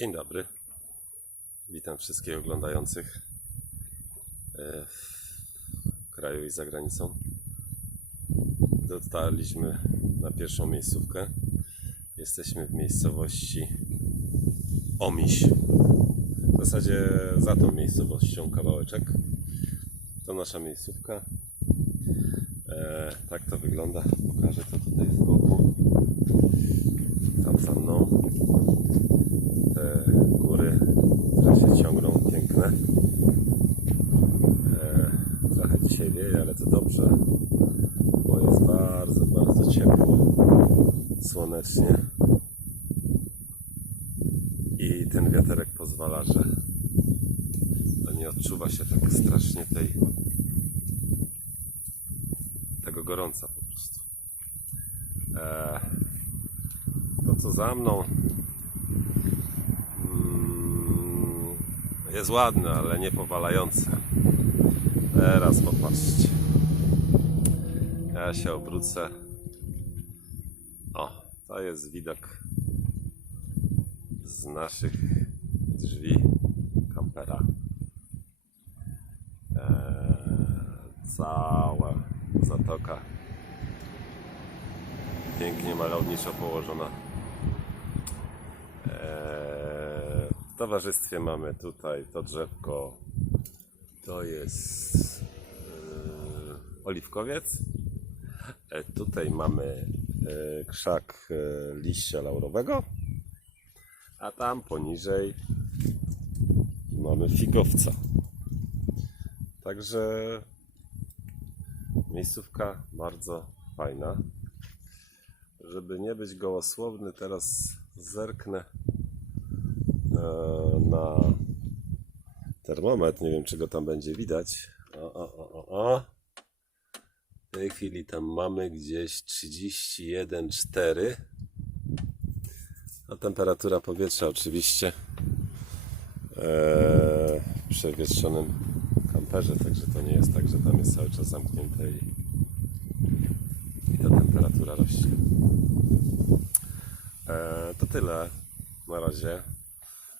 Dzień dobry. Witam wszystkich oglądających e, w kraju i za granicą. Dotarliśmy na pierwszą miejscówkę. Jesteśmy w miejscowości Omiś. W zasadzie za tą miejscowością kawałeczek. To nasza miejscówka. E, tak to wygląda. Pokażę to tutaj z boku. Za mną te góry, które się ciągną, piękne. E, trochę dzisiaj wieje, ale to dobrze, bo jest bardzo, bardzo ciepło, słonecznie. I ten wiaterek pozwala, że no nie odczuwa się tak strasznie tej tego gorąca po prostu. E, co za mną Mm, Jest ładne, ale nie powalające. Teraz popatrzcie. Ja się obrócę. O, to jest widok z naszych drzwi kampera. Eee, cała zatoka pięknie malowniczo położona. Eee, W towarzystwie mamy tutaj to drzewko. To jest eee, oliwkowiec. E, Tutaj mamy e, krzak liścia laurowego. A tam poniżej mamy figowca. Także miejscówka bardzo fajna. Żeby nie być gołosłowny, teraz zerknę e, na termometr. Nie wiem, czy go tam będzie widać. O, o, o, o, o. W tej chwili tam mamy gdzieś 31,4. A temperatura powietrza oczywiście e, w przewietrzonym kamperze, także to nie jest tak, że tam jest cały czas zamknięte i, i ta temperatura rośnie. E, to tyle na razie.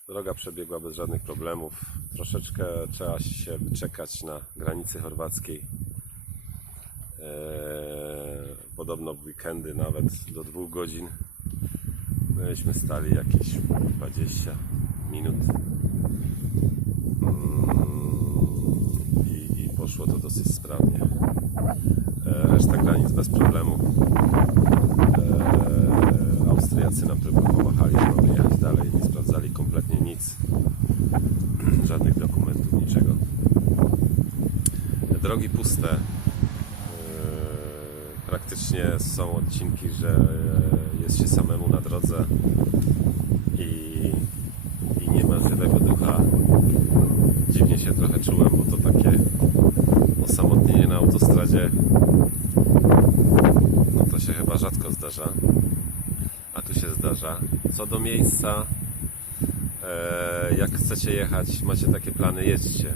Droga przebiegła bez żadnych problemów. Troszeczkę trzeba się wyczekać na granicy chorwackiej. E, podobno w weekendy nawet do dwóch godzin. Myśmy stali jakieś 20 minut. Mm, I, I poszło to dosyć sprawnie. E, reszta granic bez problemu. Austriacy nam tylko pomachali, że mamy jechać dalej, nie sprawdzali kompletnie nic, żadnych dokumentów, niczego. Drogi puste. Eee, Praktycznie są odcinki, że jest się samemu na drodze i, i nie ma żywego ducha. Dziwnie się trochę czułem, bo to takie osamotnienie na autostradzie no to się chyba rzadko zdarza, a tu się zdarza. Co do miejsca, e, jak chcecie jechać, macie takie plany, jedźcie.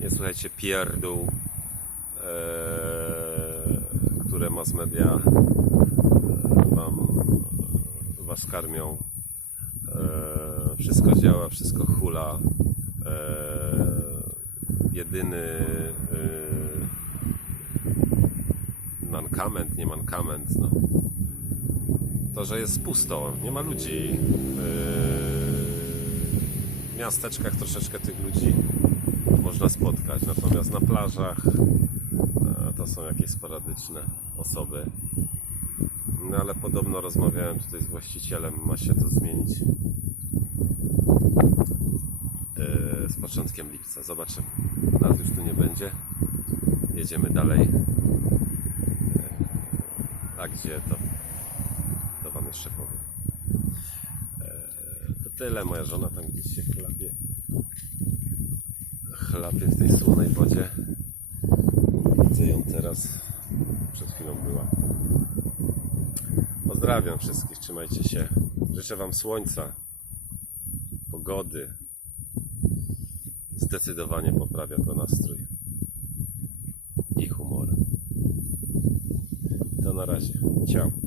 Nie słuchajcie pierdół, e, które mass media e, wam, was karmią. Wszystko działa, wszystko hula. Jedyny mankament, nie mankament, no. To, że jest pusto, nie ma ludzi. Yy, w miasteczkach troszeczkę tych ludzi można spotkać, natomiast na plażach e, to są jakieś sporadyczne osoby. No ale podobno rozmawiałem tutaj z właścicielem, ma się to zmienić yy, z początkiem lipca. Zobaczymy. Nas już tu nie będzie. Jedziemy dalej. A gdzie to? Jeszcze powiem. Eee, To tyle. Moja żona tam gdzieś się chlapie. Chlapie w tej słonej wodzie. Widzę ją teraz. Przed chwilą była. Pozdrawiam wszystkich. Trzymajcie się. Życzę wam słońca, pogody. Zdecydowanie poprawia to nastrój i humor. To na razie. Ciao.